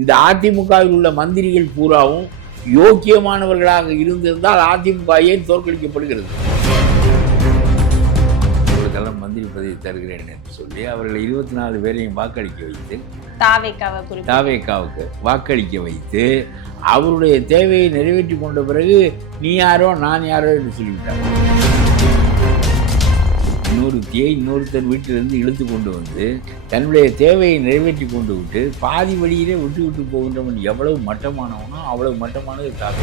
இந்த அதிமுகவில் உள்ள மந்திரிகள் பூராவும் யோக்கியமானவர்களாக இருந்திருந்தால் அதிமுக ஏன் தோற்கடிக்கப்படுகிறது? அவர்களுக்கெல்லாம் மந்திரி பதவி தருகிறேன் என்று சொல்லி அவர்களை 24 பேரையும் வாக்களிக்க வைத்து தாவேக்காவுக்கு வாக்களிக்க வைத்து அவருடைய தேவையை நிறைவேற்றி கொண்ட பிறகு நீ யாரோ நான் யாரோ என்று சொல்லிவிட்டார். இன்னொருத்தன் வீட்டிலிருந்து இழுத்து கொண்டு வந்து தன்னுடைய தேவையை நிறைவேற்றி கொண்டு விட்டு பாதி வழியிலே விட்டு போகின்றவன் எவ்வளவு மட்டமானவனோ அவ்வளவு மட்டமானது தாவே.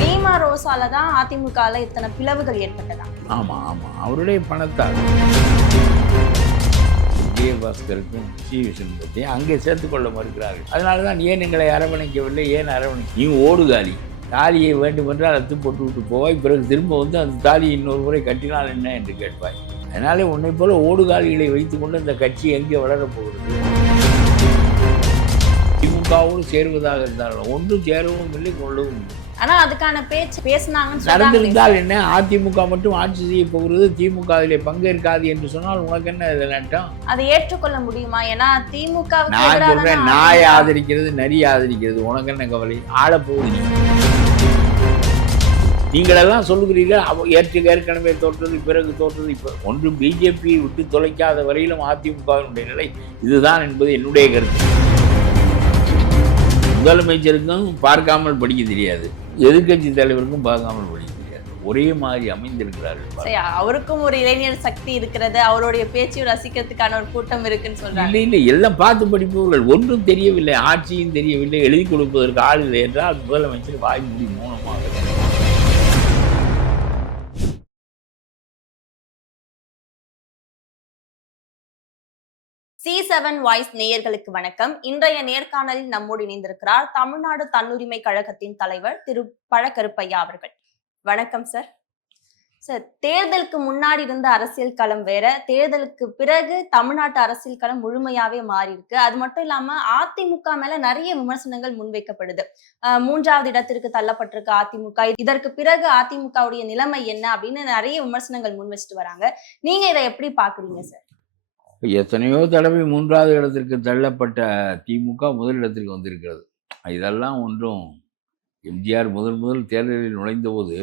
லீமா ரோசால தான் அதிமுகல இத்தனை பிளவுகள் ஏற்பட்டதா? ஆமா அவருடைய பணத்தால் விஜயபாஸ்கருக்கும் ஸ்ரீவிஷ்ணுபதி அங்கே சேர்த்துக்கொள்ள மறுக்கிறார்கள். அதனாலதான் ஏன் எங்களை அரவணைக்கவில்லை, ஏன் அரவணைக்க, நீ ஓடுகாலி, தாலியை வேண்டுமென்றால் அத்து போட்டு விட்டு போவாய், பிறகு திரும்ப வந்து அந்த தாலியை இன்னொரு முறை கட்டினால் என்ன என்று கேட்பாய். அதனாலே உன்னை போல ஓடுகாலிகளை வைத்துக்கொண்டு இந்த கட்சி எங்கே வளரப் போகிறது? திமுகவோடு சேருவதாக இருந்தாலும் ஒன்றும் சேரவும் இல்லை, கொள்ளவும் இல்லை. ஆனா அதுக்கான பேச்சு பேசினாங்கன்னு நடந்திருந்தால் என்ன, அதிமுக மட்டும் ஆட்சி செய்ய போகிறது, திமுக அதிலே பங்கேற்காது என்று சொன்னால் உனக்கு என்ன இது நட்டம்? அதை ஏற்றுக்கொள்ள முடியுமா? ஏன்னா திமுக நான் சொல்றேன், நாய் ஆதரிக்கிறது நரி ஆதரிக்கிறது, உனக்கு என்ன கவலை? ஆளப்போகுது. நீங்களெல்லாம் சொல்லுகிறீர்கள் ஏற்கனவே தோற்றது, பிறகு தோற்றது. இப்போ ஒன்றும் பிஜேபியை விட்டு தொலைக்காத வரையிலும் அதிமுகவினுடைய நிலை இதுதான் என்பது என்னுடைய கருத்து. முதலமைச்சருக்கும் பார்க்காமல் படிக்க தெரியாது, எதிர்கட்சி தலைவருக்கும் பார்க்காமல் படிக்க தெரியாது, ஒரே மாதிரி அமைந்திருக்கிறார்கள். அவருக்கும் ஒரு இளைஞர் சக்தி இருக்கிறது, அவருடைய பேச்சை ரசிக்கிறதுக்கான ஒரு கூட்டம் இருக்குன்னு சொல்றாங்க. இல்லை எல்லாம் பார்த்து படிப்பவர்கள். ஒன்றும் தெரியவில்லை, ஆட்சியும் தெரியவில்லை, எழுதி கொடுப்பதற்கு ஆள் இல்லை என்றால் முதலமைச்சர் வாய்மொழி மௌனமாக. C7 வாய்ஸ் நேயர்களுக்கு வணக்கம். இன்றைய நேர்காணலில் நம்மோடு இணைந்திருக்கிறார் தமிழ்நாடு தன்னுரிமை கழகத்தின் தலைவர் திரு பழக்கருப்பையா அவர்கள். வணக்கம் சார். சார், தேர்தலுக்கு முன்னாடி இருந்த அரசியல் களம் வேற, தேர்தலுக்கு பிறகு தமிழ்நாட்டு அரசியல் களம் முழுமையாவே மாறி இருக்கு. அது மட்டும் இல்லாம அதிமுக மேல நிறைய விமர்சனங்கள் முன்வைக்கப்படுது. 3வது இடத்திற்கு தள்ளப்பட்டிருக்கு அதிமுக, இதற்கு பிறகு அதிமுகவுடைய நிலைமை என்ன அப்படின்னு நிறைய விமர்சனங்கள் முன் வச்சுட்டு வராங்க. நீங்க இதை எப்படி பாக்குறீங்க சார்? எத்தனையோ தடவை 3வது இடத்திற்கு தள்ளப்பட்ட திமுக முதலிடத்திற்கு வந்திருக்கிறது. இதெல்லாம் ஒன்றும் எம்ஜிஆர் முதல் தேர்தலில் நுழைந்த போது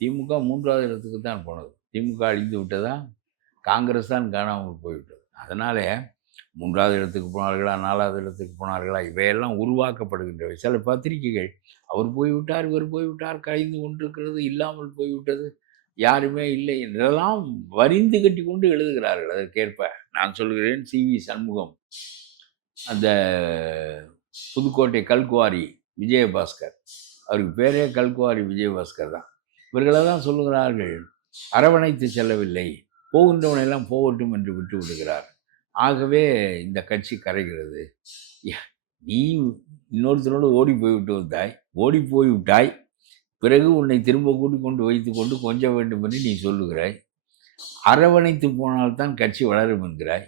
திமுக 3வது இடத்துக்கு தான் போனது. திமுக அழிந்து விட்டதா, காங்கிரஸ் தான் காணாமல் போய்விட்டது. அதனால 3வது இடத்துக்கு போனார்களா, 4வது இடத்துக்கு போனார்களா, இவையெல்லாம் உருவாக்கப்படுகின்றவை. சில பத்திரிகைகள் அவர் போய்விட்டார், இவர் போய்விட்டார், கழிந்து கொண்டிருக்கிறது, இல்லாமல் போய்விட்டது, யாருமே இல்லை என்றெல்லாம் வரிந்து கட்டி கொண்டு எழுதுகிறார்கள். அதற்கேற்ப நான் சொல்கிறேன், CV சண்முகம், அந்த புதுக்கோட்டை கல்குவாரி விஜயபாஸ்கர், அவருக்கு பேரே கல்குவாரி விஜயபாஸ்கர் தான், இவர்களை தான் சொல்லுகிறார்கள் அரவணைத்து செல்லவில்லை, போகின்றவனையெல்லாம் போகட்டும் என்று விட்டு விடுகிறார். ஆகவே இந்த கட்சி கரைகிறது. நீ இன்னொருத்தரோடு ஓடி போய்விட்டாய், பிறகு உன்னை திரும்ப கூட்டிக் கொண்டு வைத்து கொண்டு கொஞ்சம் வேண்டும் என்று நீ சொல்லுகிறாய். அரவணைத்து போனால்தான் கட்சி வளரும் என்கிறாய்.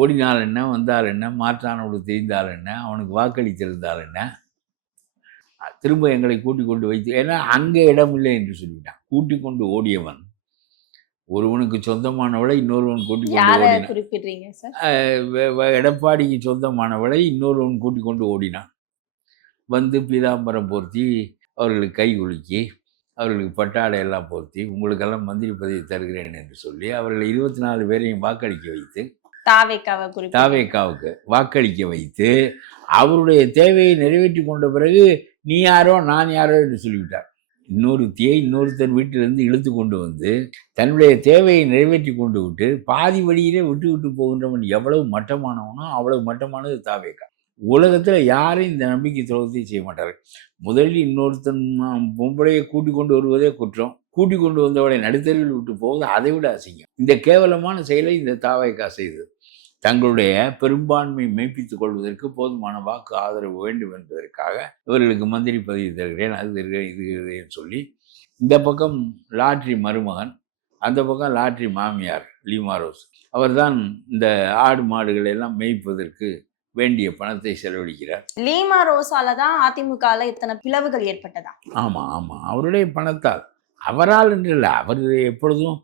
ஓடினால் என்ன, வந்தால் என்ன, மாற்றானோடு தெரிந்தால் என்ன, அவனுக்கு வாக்களித்திருந்தால் என்ன, திரும்ப எங்களை கூட்டிக் கொண்டு வைத்து, ஏன்னா அங்கே இடமில்லை என்று சொல்லிவிட்டான். கூட்டிக் கொண்டு ஓடியவன் ஒருவனுக்கு சொந்தமானவளை இன்னொருவன் கூட்டிக் கொண்டு ஓடினான். எடப்பாடிக்கு சொந்தமானவளை இன்னொருவன் கூட்டிக் கொண்டு ஓடினான். வந்து பீதாம்பரம் போர்த்தி, அவர்களுக்கு கை குலுக்கி, அவர்களுக்கு பட்டாடை எல்லாம் போர்த்தி, உங்களுக்கெல்லாம் மந்திரி பதவி தருகிறேன் என்று சொல்லி அவர்களை 24 பேரையும் வாக்களிக்க வைத்து தாவேக்காவுக்கு வாக்களிக்க வைத்து அவருடைய தேவையை நிறைவேற்றி கொண்ட பிறகு நீ யாரோ நான் யாரோ என்று சொல்லிவிட்டார். இன்னொருத்தன் வீட்டிலிருந்து இழுத்து கொண்டு வந்து தன்னுடைய தேவையை நிறைவேற்றி கொண்டு விட்டு பாதி வழியிலே விட்டு போகின்றவன் எவ்வளவு மட்டமானவனோ அவ்வளவு மட்டமானது தாவேக்கா. உலகத்தில் யாரும் இந்த நம்பிக்கை துரோகத்தை செய்ய மாட்டார்கள். முதலில் இன்னொருத்தன் பொம்பளையை கூட்டிக் கொண்டு வருவதே குற்றம், கூட்டிக் கொண்டு வந்தவளை நடுத்தரில் விட்டு போவது அதை விட அசிங்கம். இந்த கேவலமான செயலை இந்த தாவேக்கா செய்தது. தங்களுடைய பெரும்பான்மை மெய்ப்பித்துக் கொள்வதற்கு போதுமான வாக்கு ஆதரவு வேண்டும் என்பதற்காக இவர்களுக்கு மந்திரி பதவி தருகிறேன், அது தருகிறேன், இது தருகிறேன் சொல்லி இந்த பக்கம் லாட்ரி மருமகன், அந்த பக்கம் லாட்ரி மாமியார் லீமா ரோஸ், அவர்தான் இந்த ஆடு மாடுகளை எல்லாம் மேய்ப்பதற்கு வேண்டிய பணத்தை செலவழிக்கிறார். லீமா ரோசால தான் அதிமுகல இத்தனை பிளவுகள் ஏற்பட்டதா? ஆமா அவருடைய பணத்தால். அவரால் என்று இல்லை, அவர் எப்பொழுதும்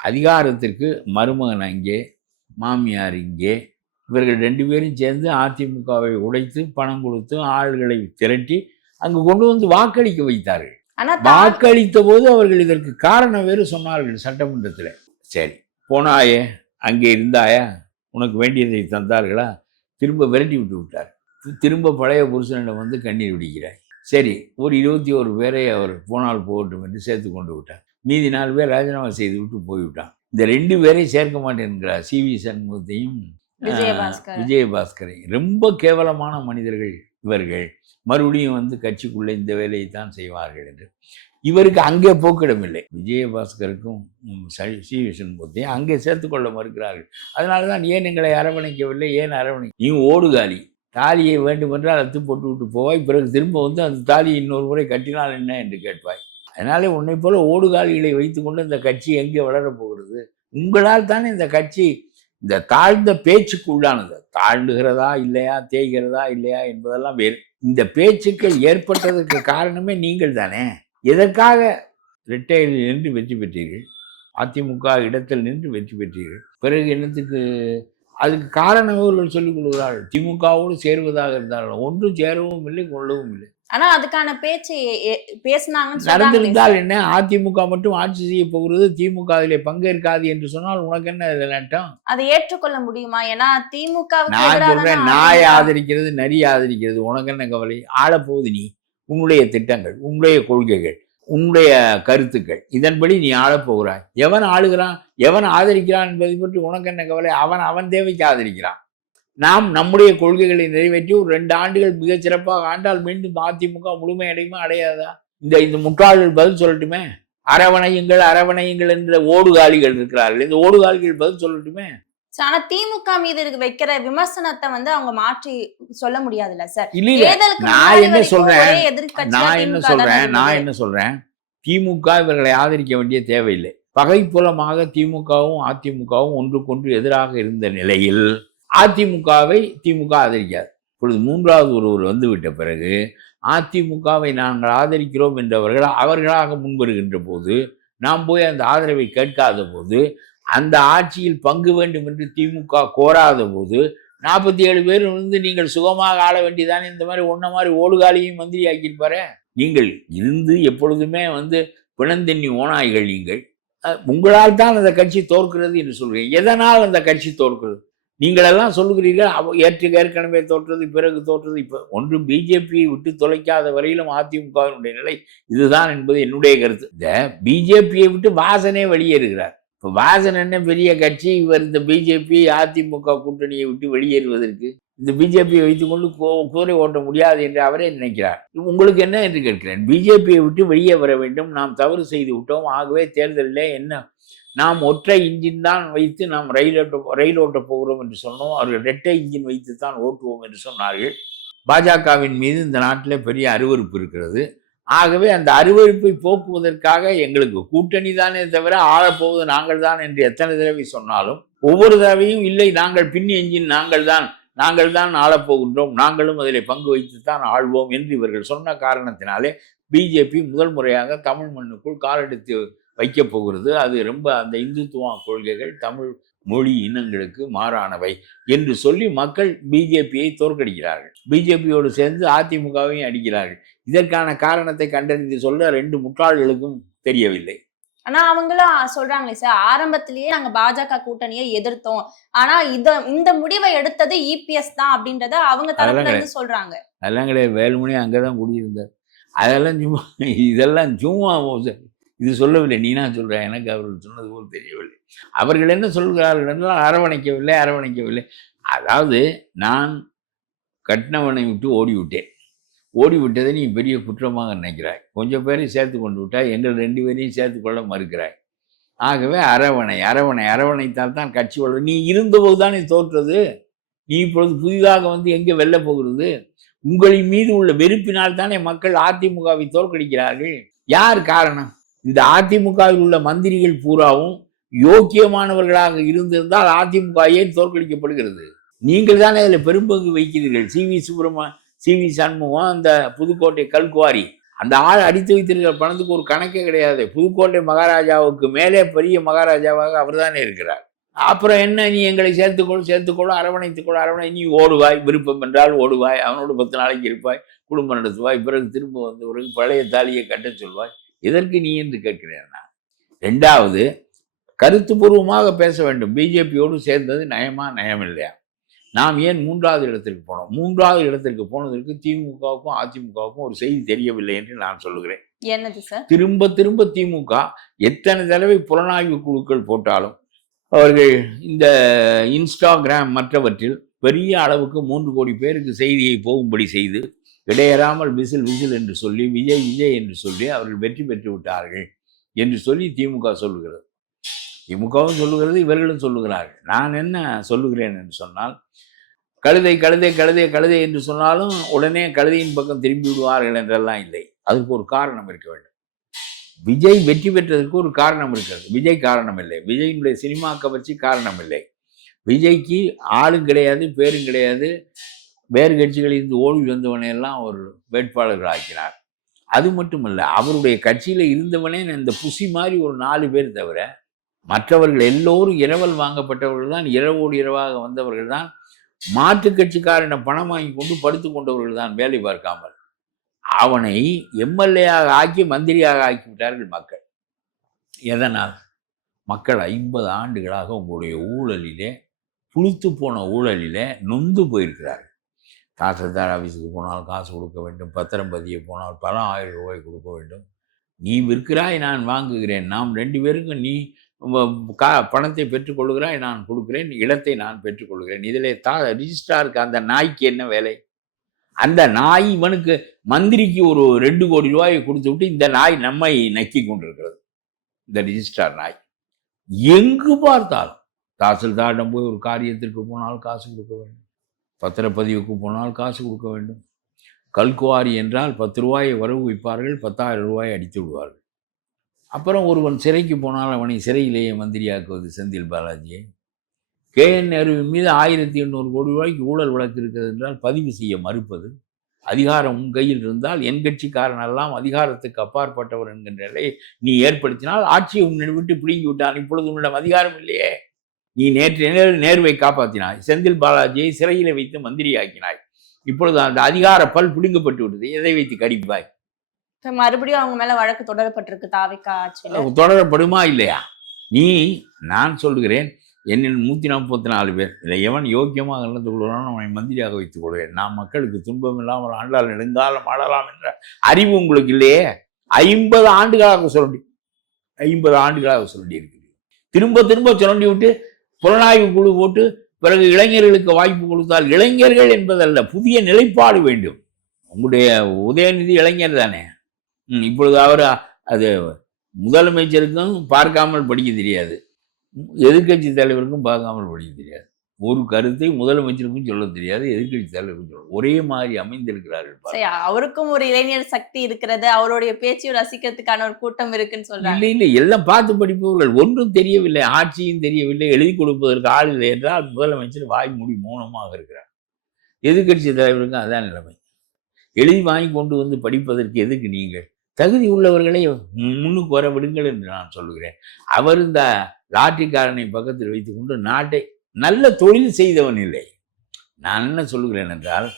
அதிகாரத்திற்கு மருமகன் அங்கே, மாமியார் இங்கே, இவர்கள் 2 பேரும் சேர்ந்து அதிமுகவை உடைத்து பணம் கொடுத்து ஆள்களை திரட்டி அங்கு கொண்டு வந்து வாக்களிக்க வைத்தார்கள். ஆனா வாக்களித்த போது அவர்கள் இதற்கு காரணம் வேறு சொன்னார்கள் சட்டமன்றத்தில். சரி போனாயே, அங்கே இருந்தாயா, உனக்கு வேண்டியதை தந்தார்களா, திரும்ப விரட்டி விட்டு விட்டார். திரும்ப பழைய புருஷனிடம் வந்து கண்ணீர் விடுகிறார். சரி ஒரு 21 பேரை அவர் போனால் போகட்டும் என்று சேர்த்து கொண்டு விட்டார். மீதி 4 பேர் ராஜினாமா செய்து விட்டு போய்விட்டான். இந்த 2 பேரையும் சேர்க்க மாட்டேன் என்கிறார். சி.வி. சண்முகத்தையும் விஜயபாஸ்கரை. ரொம்ப கேவலமான மனிதர்கள் இவர்கள். மறுபடியும் வந்து கட்சிக்குள்ளே இந்த வேலையை தான் செய்வார்கள் என்று இவருக்கு அங்கே போக்கிடமில்லை. விஜயபாஸ்கருக்கும் சி.வி. சண்முகத்தையும் அங்கே சேர்த்துக்கொள்ள மறுக்கிறார்கள். அதனால தான் ஏன் எங்களை அரவணைக்கவில்லை, ஏன் நீ ஓடுகாலி, தாலியை வேண்டுமென்றால் அத்து போட்டு விட்டு போவாய், பிறகு திரும்ப வந்து அந்த தாலியை இன்னொரு முறை கட்டினால் என்ன என்று கேட்பாய். அதனால உன்னை போல ஓடுகாலிகளை வைத்துக்கொண்டு இந்த கட்சி எங்கே வளரப் போகிறது? உங்களால் தானே இந்த கட்சி இந்த தாழ்ந்த பேச்சுக்கு உள்ளானது. தாழ்ந்துகிறதா இல்லையா, தேய்கிறதா இல்லையா என்பதெல்லாம் வேறு. இந்த பேச்சுக்கள் ஏற்பட்டதற்கு காரணமே நீங்கள் தானே. எதற்காக இரட்டையில் நின்று வெற்றி பெற்றீர்கள்? அதிமுக இடத்தில் நின்று வெற்றி பெற்றீர்கள். பிறகு என்னத்துக்கு? அதுக்கு காரணம் இவர்கள் சொல்லிக் கொள்கிறார்கள். திமுகவோடு சேருவதாக இருந்தாலும் ஒன்றும் சேரவும் இல்லை, கொள்ளவும் இல்லை. ஆனா அதுக்கான பேச்சு பேசினாங்கன்னு நடந்திருந்தால் என்ன? அதிமுக மட்டும் ஆட்சி செய்ய போகிறது, திமுக அதிலே பங்கேற்காது என்று சொன்னால் உனக்கு என்ன இதில் நட்டம்? அதை ஏற்றுக்கொள்ள முடியுமா? ஏன்னா திமுக நான் சொல்றேன், நாய் ஆதரிக்கிறது நரி ஆதரிக்கிறது, உனக்கு என்ன கவலை? ஆளப்போகுது நீ. உன்னுடைய திட்டங்கள், உன்னுடைய கொள்கைகள், உன்னுடைய கருத்துக்கள், இதன்படி நீ ஆளப்போகிறாய். எவன் ஆளுகிறான், எவன் ஆதரிக்கிறான் என்பதை பற்றி உனக்கு என்ன கவலை? அவன் தேவைக்கு ஆதரிக்கிறான். நாம் நம்முடைய கொள்கைகளை நிறைவேற்றி ஒரு 2 ஆண்டுகள் மிகச் சிறப்பாக ஆண்டால் மீண்டும் அதிமுக முழுமையடையுமா அடையாதா? இந்த முட்டாள்கள் பதில் சொல்லட்டுமே. அரவணையுங்கள் என்ற ஓடுகாலிகள் இருக்கிறார்கள். இந்த ஓடுகாலிகள் பதில் சொல்லட்டுமே. ஆனா திமுக மீது வைக்கிற விமர்சனத்தை வந்து அவங்க மாற்றி சொல்ல முடியாதுல்ல சார்? இல்ல, நான் என்ன சொல்றேன், திமுக இவர்களை ஆதரிக்க வேண்டிய தேவையில்லை. பகைப்புலமாக திமுகவும் அதிமுகவும் ஒன்றுக்கொன்று எதிராக இருந்த நிலையில் அதிமுகவை திமுக ஆதரிக்காது. இப்பொழுது 3வது ஒருவர் வந்துவிட்ட பிறகு அதிமுகவை நாங்கள் ஆதரிக்கிறோம் என்றவர்கள் அவர்களாக முன்வருகின்ற போது, நாம் போய் அந்த ஆதரவை கேட்காத போது, அந்த ஆட்சியில் பங்கு வேண்டும் என்று திமுக கோராத போது 47 பேர் வந்து நீங்கள் சுகமாக ஆள வேண்டியதானே. இந்த மாதிரி மாதிரி ஓடுகாலியும் மந்திரி ஆக்கியிருப்பாரு. நீங்கள் இருந்து எப்பொழுதுமே வந்து பிணந்தண்ணி ஓநாய்கள். நீங்கள் உங்களால் தான் அந்த கட்சி தோற்கிறது என்று சொல்கிறீங்க. எதனால் அந்த கட்சி தோற்கிறது? நீங்கள் எல்லாம் சொல்லுகிறீர்கள் ஏற்கனவே தோற்றது, பிறகு தோற்றது. இப்போ ஒன்று பிஜேபியை விட்டு தொலைக்காத வரையிலும் அதிமுகவினுடைய நிலை இதுதான் என்பது என்னுடைய கருத்து. இந்த பிஜேபியை விட்டு வாசனே வெளியேறுகிறார். இப்போ வாசன் என்ன பெரிய கட்சி? இவர் இந்த பிஜேபி அதிமுக கூட்டணியை விட்டு வெளியேறுவதற்கு இந்த பிஜேபியை வைத்துக்கொண்டு குதிரை ஓட்ட முடியாது என்று அவரே நினைக்கிறார். உங்களுக்கு என்ன என்று கேட்கிறேன். பிஜேபியை விட்டு வெளியே வர வேண்டும், நாம் தவறு செய்து விட்டோம், ஆகவே தேர்தலில் என்ன நாம் ஒற்றை இன்ஜின் தான் வைத்து நாம் ரயில் ஓட்ட போகிறோம் என்று சொன்னோம். அவர்கள் 2 இன்ஜின் வைத்து தான் ஓட்டுவோம் என்று சொன்னார்கள். பாஜகவின் மீது இந்த நாட்டில் பெரிய அருவருப்பு இருக்கிறது. ஆகவே அந்த அருவருப்பை போக்குவதற்காக எங்களுக்கு கூட்டணி தானே தவிர ஆளப்போவது நாங்கள் தான் என்று எத்தனை தடவை சொன்னாலும் ஒவ்வொரு தடவையும் இல்லை, நாங்கள் பின் என்ஜின் நாங்கள் தான் ஆளப்போகின்றோம், நாங்களும் அதில் பங்கு வைத்து தான் ஆள்வோம் என்று இவர்கள் சொன்ன காரணத்தினாலே பிஜேபி முதல் முறையாக தமிழ் மண்ணுக்குள் காலெடுத்து வைக்கப் போகிறது. அது ரொம்ப அந்த இந்துத்துவ கொள்கைகள் தமிழ் மொழி இனங்களுக்கு மாறானவை என்று சொல்லி மக்கள் பிஜேபியை தோற்கடிக்கிறார்கள். பிஜேபியோடு சேர்ந்து அதிமுகவையும் அடிக்கிறார்கள். இதற்கான காரணத்தை கண்டறிந்து சொல்ல 2 முட்டாள்களுக்கும் தெரியவில்லை. ஆனா அவங்களும் சொல்றாங்களே சார், ஆரம்பத்திலேயே நாங்க பாஜக கூட்டணியை எதிர்த்தோம், ஆனா இந்த முடிவை எடுத்தது இபிஎஸ் தான் அப்படின்றத அவங்க தரப்புல இருந்து சொல்றாங்க. அதெல்லாம் கிடையாது. வேலுமணி அங்கதான் குடியிருந்தார். இதெல்லாம் சும்மா இது சொல்லவில்லை, நீனா சொல்ற. எனக்கு அவர்கள் சொன்னது போல் தெரியவில்லை. அவர்கள் என்ன சொல்கிறார்கள் என்றால் அரவணைக்கவில்லை. அதாவது நான் கட்டினவனை விட்டு ஓடிவிட்டதை நீ பெரிய குற்றமாக நினைக்கிறாய். கொஞ்சம் பேரை சேர்த்து கொண்டு விட்டாய், எங்கள் 2 பேரையும் சேர்த்து கொள்ள மறுக்கிறாய். ஆகவே அரவணைத்தால் தான் கட்சி வளரும். நீ இருந்தபோது தானே தோற்றது. நீ இப்பொழுது புதிதாக வந்து எங்கே வெல்ல போகிறது? உங்களின் மீது உள்ள வெறுப்பினால் தானே மக்கள் அதிமுகவை தோற்கடிக்கிறார்கள். யார் காரணம்? இந்த அதிமுகவில் உள்ள மந்திரிகள் பூராவும் யோக்கியமானவர்களாக இருந்திருந்தால் அதிமுக ஏன் தோற்கடிக்கப்படுகிறது? நீங்கள் தானே அதில் பெரும்பங்கு வைக்கிறீர்கள். சி.வி. சண்முகம், அந்த புதுக்கோட்டை கல்குவாரி, அந்த ஆள் அடித்து வைத்திருக்கிற பணத்துக்கு ஒரு கணக்கே கிடையாது. புதுக்கோட்டை மகாராஜாவுக்கு மேலே பெரிய மகாராஜாவாக அவர் தானே இருக்கிறார். அப்புறம் என்ன, நீ எங்களை சேர்த்துக்கொள், அரவணை, நீ ஓடுவாய், விருப்பம் என்றால் ஓடுவாய், அவனோடு 10 நாளைக்கு இருப்பாய், குடும்பம் நடத்துவாய், பிறகு திரும்ப வந்த பிறகு பழைய தாலியை கட்டச் சொல்வாய். இதற்கு நீ என்று கேட்கிறேன் நான். 2வது, கருத்துப்பூர்வமாக பேச வேண்டும். பிஜேபியோடு சேர்ந்தது நயமா நயமில்லையா? நாம் ஏன் 3வது இடத்திற்கு போனோம்? 3வது இடத்திற்கு போனதற்கு திமுகவுக்கும் அதிமுகவுக்கும் ஒரு செய்தி தெரியவில்லை என்று நான் சொல்லுகிறேன். என்னது சார்? திரும்ப திரும்ப திமுக எத்தனை தடவை புலனாய்வு குழுக்கள் போட்டாலும் அவர்கள் இந்த இன்ஸ்டாகிராம் மற்றவற்றில் பெரிய அளவுக்கு 3 கோடி பேருக்கு செய்தியை போகும்படி செய்து இடையறாமல் விசில் என்று சொல்லி விஜய் என்று சொல்லி அவர்கள் வெற்றி பெற்று விட்டார்கள் என்று சொல்லி திமுக சொல்லுகிறது. திமுகவும் சொல்லுகிறது, இவர்களும் சொல்லுகிறார்கள். நான் என்ன சொல்லுகிறேன் என்று சொன்னால், கழுதை என்று சொன்னாலும் உடனே கழுதையின் பக்கம் திரும்பி விடுவார்கள் என்றெல்லாம் இல்லை. அதுக்கு ஒரு காரணம் இருக்க வேண்டும். விஜய் வெற்றி பெற்றதற்கு ஒரு காரணம் இருக்கிறது. விஜய் காரணம் இல்லை. விஜயினுடைய சினிமா கவர்ச்சி காரணம் இல்லை. விஜய்க்கு ஆளும் கிடையாது, பேரும் கிடையாது. வேறு கட்சிகளிலிருந்து ஓடி வந்தவனையெல்லாம் ஒரு வேட்பாளர்கள் ஆக்கினார். அது மட்டுமல்ல, அவருடைய கட்சியில் இருந்தவனே இந்த புசி மாதிரி ஒரு 4 பேர் தவிர மற்றவர்கள் எல்லோரும் இரவல் வாங்கப்பட்டவர்கள் தான், இரவோடு இரவாக வந்தவர்கள் தான், மாற்று கட்சிக்காரனிடம் பணம் வாங்கி கொண்டு படுத்து கொண்டவர்கள் தான், வேலை பார்க்காமல். அவனை எம்எல்ஏயாக ஆக்கி மந்திரியாக ஆக்கிவிட்டார்கள் மக்கள். எதனால்? மக்கள் 50 ஆண்டுகளாக உங்களுடைய ஊழலிலே, புளுத்து போன ஊழலிலே நொந்து போயிருக்கிறார்கள். தாசில்தார் ஆஃபீஸுக்கு போனால் காசு கொடுக்க வேண்டும், பத்திரம் பதிய போனால் பல 1000 ரூபாய் கொடுக்க வேண்டும். நீ விற்கிறாய், நான் வாங்குகிறேன், நாம் 2 பேருக்கும் நீ பணத்தை பெற்றுக்கொள்கிறாய், நான் கொடுக்கிறேன், இடத்தை நான் பெற்றுக்கொள்கிறேன். இதில் ரிஜிஸ்ட்ராருக்கு அந்த நாய்க்கு என்ன வேலை? அந்த நாய் இவனுக்கு மந்திரிக்கு ஒரு 2 கோடி ரூபாயை கொடுத்து விட்டு இந்த நாய் நம்மை நக்கி கொண்டிருக்கிறது. இந்த ரிஜிஸ்ட்ரார் நாய் எங்கு பார்த்தாலும், தாசில்தாரிடம் போய் ஒரு காரியத்திற்கு போனால் காசு கொடுக்க வேண்டும், பத்திரப்பதிவுக்கு போனால் காசு கொடுக்க வேண்டும். கல்குவாரி என்றால் 10 ரூபாயை வரவு வைப்பார்கள், 10,000 ரூபாயை அடித்து விடுவார்கள். அப்புறம் ஒருவன் சிறைக்கு போனால் அவனை சிறையிலேயே மந்திரியாக்குவது செந்தில் பாலாஜியை. KN நேருவின் மீது 1800 கோடி ரூபாய்க்கு ஊழல் வழக்கு இருக்கிறது என்றால் பதிவு செய்ய மறுப்பது. அதிகாரம் உன் கையில் இருந்தால் என் கட்சிக்காரன் எல்லாம் அதிகாரத்துக்கு அப்பாற்பட்டவர் என்கின்ற நிலையை நீ ஏற்படுத்தினால் ஆட்சியை உன்னை விட்டு பிடுங்கி விட்டான். இப்பொழுது உன்னிடம் அதிகாரம் இல்லையே. நீ நேருவை காப்பாற்றினாய், செந்தில் பாலாஜியை சிறையில் வைத்து மந்திரியாக்கினாய். இப்பொழுது அந்த அதிகார பல் பிடுங்கப்பட்டு விட்டது. எதை வைத்து கடிப்பாய்? மறுபடியும் அவங்க மேல வழக்கு தொடரப்பட்டிருக்கு. தாவிக ஆட்சியில தொடரப்படுமா இல்லையா? நான் சொல்லுகிறேன், என்னில் 144 பேர் இல்லை, எவன் யோக்கியமாக நடந்து கொள்கிறானோ அவனை மந்திரியாக வைத்துக் கொள்கிறேன். நாம் மக்களுக்கு துன்பம் இல்லாமல் ஆண்டால் நெடுங்காலம் ஆளலாம் என்ற அறிவு உங்களுக்கு இல்லையே. 50 ஆண்டுகளாக சுரண்டி இருக்கிறீர்கள். திரும்ப திரும்ப சுரண்டி விட்டு புலனாய்வு குழு போட்டு பிறகு இளைஞர்களுக்கு வாய்ப்பு கொடுத்தால், இளைஞர்கள் என்பதல்ல, புதிய நிலைப்பாடு வேண்டும். உங்களுடைய உதயநிதி இளைஞர் தானே. இப்பொழுது அவர் அது முதலமைச்சருக்கும் பார்க்காமல் படிக்க தெரியாது, எதிர்கட்சி தலைவருக்கும் பார்க்காமல் படிக்க தெரியாது. ஒரு கருத்தை முதலமைச்சருக்கும் சொல்ல தெரியாது, எதிர்கட்சி தலைவருக்கும் சொல்ல. ஒரே மாதிரி அமைந்திருக்கிறார்கள். அவருக்கும் ஒரு இளைஞர் சக்தி இருக்கிறது, அவருடைய பேச்சையும் ரசிக்கிறதுக்கான ஒரு கூட்டம் இருக்குன்னு சொல்றாங்க. இல்லை, எல்லாம் பார்த்து படிப்பவர்கள். ஒன்றும் தெரியவில்லை, ஆட்சியும் தெரியவில்லை, எழுதி கொடுப்பதற்கு ஆள் இல்லை என்றால் முதலமைச்சர் வாய் மூடி மௌனமாக இருக்கிறார். எதிர்கட்சி தலைவருக்கும் அதான் நிலைமை. எழுதி வாங்கி கொண்டு வந்து படிப்பதற்கு எதுக்கு? நீங்கள் தகுதி உள்ளவர்களை முன்னுக்கு வர விடுங்கள் என்று நான் சொல்லுகிறேன். அவர் இந்த லாட்டரிக்காரனை பக்கத்தில் வைத்துக்கொண்டு நாட்டை நல்ல தொழில் செய்தவன் இல்லை. நான் என்ன சொல்லுகிறேன் என்றால்,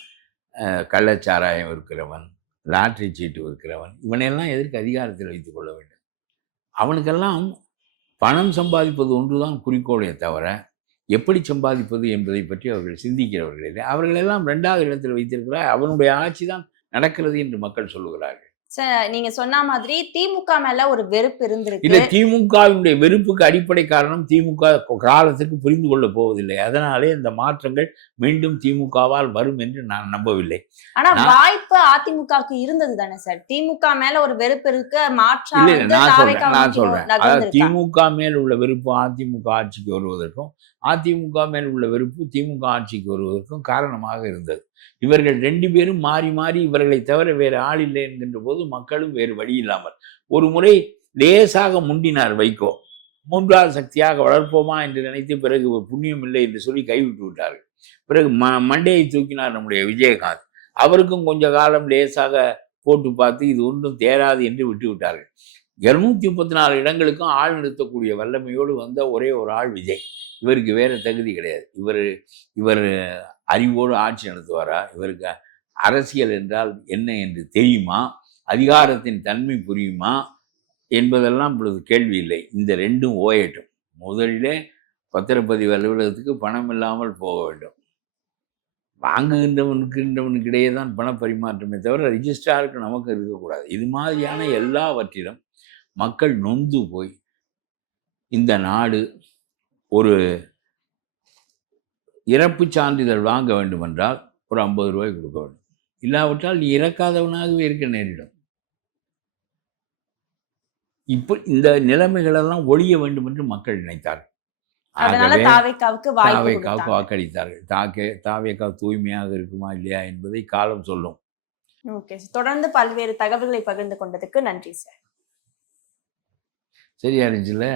கள்ளச்சாராயம் இருக்கிறவன், லாட்டரி சீட்டு இருக்கிறவன், இவனையெல்லாம் எதற்கு அதிகாரத்தில் வைத்துக் கொள்ள வேண்டும்? அவனுக்கெல்லாம் பணம் சம்பாதிப்பது ஒன்றுதான் குறிக்கோளே தவிர எப்படி சம்பாதிப்பது என்பதை பற்றி அவர்கள் சிந்திக்கிறவர்கள் இல்லை. அவர்களெல்லாம் 2வது இடத்தில் வைத்திருக்கிறார். அவனுடைய ஆட்சி தான் நடக்கிறது என்று மக்கள் சொல்லுகிறார்கள். நீங்க சொன்ன மாதிரி திமுக மேல ஒரு வெறுப்பு இருந்திருக்கு. இல்ல, திமுகவினுடைய வெறுப்புக்கு அடிப்படை காரணம் திமுக காலத்துக்கு புரிந்து கொள்ள போவதில்லை. அதனாலே இந்த மாற்றங்கள் மீண்டும் திமுகவால் வரும் என்று நான் நம்பவில்லை. ஆனா வாய்ப்பு அதிமுகவுக்கு இருந்தது தானே சார்? திமுக மேல ஒரு வெறுப்பு இருக்கு, மாற்றம். நான் சொல்றேன், திமுக மேல் உள்ள வெறுப்பு அதிமுக ஆட்சிக்கு வருவதற்கும், அதிமுக மேல் உள்ள வெறுப்பு திமுக ஆட்சிக்கு வருவதற்கும் காரணமாக இருந்தது. இவர்கள் 2 பேரும் மாறி மாறி இவர்களை தவிர வேறு ஆள் இல்லை என்கின்ற போது மக்களும் வேறு வழி இல்லாமல் ஒரு முறை லேசாக முண்டினார் வைகோ. 3வது சக்தியாக வளர்ப்போமா என்று நினைத்து பிறகு ஒரு புண்ணியம் இல்லை என்று சொல்லி கைவிட்டு விட்டார்கள். பிறகு மண்டையை தூக்கினார் நம்முடைய விஜயகாந்த். அவருக்கும் கொஞ்ச காலம் லேசாக போட்டு பார்த்து இது ஒன்றும் தேராது என்று விட்டு விட்டார்கள். 234 இடங்களுக்கும் ஆள் நிறுத்தக்கூடிய வல்லமையோடு வந்த ஒரே ஒரு ஆள் விஜய். இவருக்கு வேற தகுதி கிடையாது. இவர் அறிவோடு ஆட்சி நடத்துவாரா? இவருக்கு அரசியல் என்றால் என்ன என்று தெரியுமா? அதிகாரத்தின் தன்மை புரியுமா என்பதெல்லாம் இப்பொழுது கேள்வி இல்லை. இந்த ரெண்டும் ஓயட்டும். முதலிலே பத்திரப்பதிவு அலுவலகத்துக்கு பணம் இல்லாமல் போக வேண்டும். வாங்குகின்றவனுக்கு இடையே தான் பண பரிமாற்றமே தவிர ரிஜிஸ்ட்ராருக்கு நமக்கு இருக்கக்கூடாது. இது மாதிரியான எல்லாவற்றிலும் மக்கள் நொந்து போய் இந்த நாடு ஒரு இறப்பு சான்றிதழ் வாங்க வேண்டுமென்றால் ஒரு 50 ரூபாய் கொடுக்க வேண்டும். இல்லாவிட்டால் நீ இறக்காதவனாகவே இருக்க நேரிடும். இப்போ இந்த நிலைமைகளெல்லாம் ஒழிய வேண்டும் என்று மக்கள் நினைத்தார்கள். அதனால ஆகவே தாவேக்காவுக்கு வாய்ப்பு தாவேக்காவுக்கு கொடுத்தாங்க. வாக்களித்தார்கள். தாவேக்கா தூய்மையாக இருக்குமா இல்லையா என்பதை காலம் சொல்லும். Okay sir. தொடர்ந்து பல்வேறு தகவல்களை பகிர்ந்து கொண்டதுக்கு நன்றி சார். சரியா இருந்துச்சுல்ல?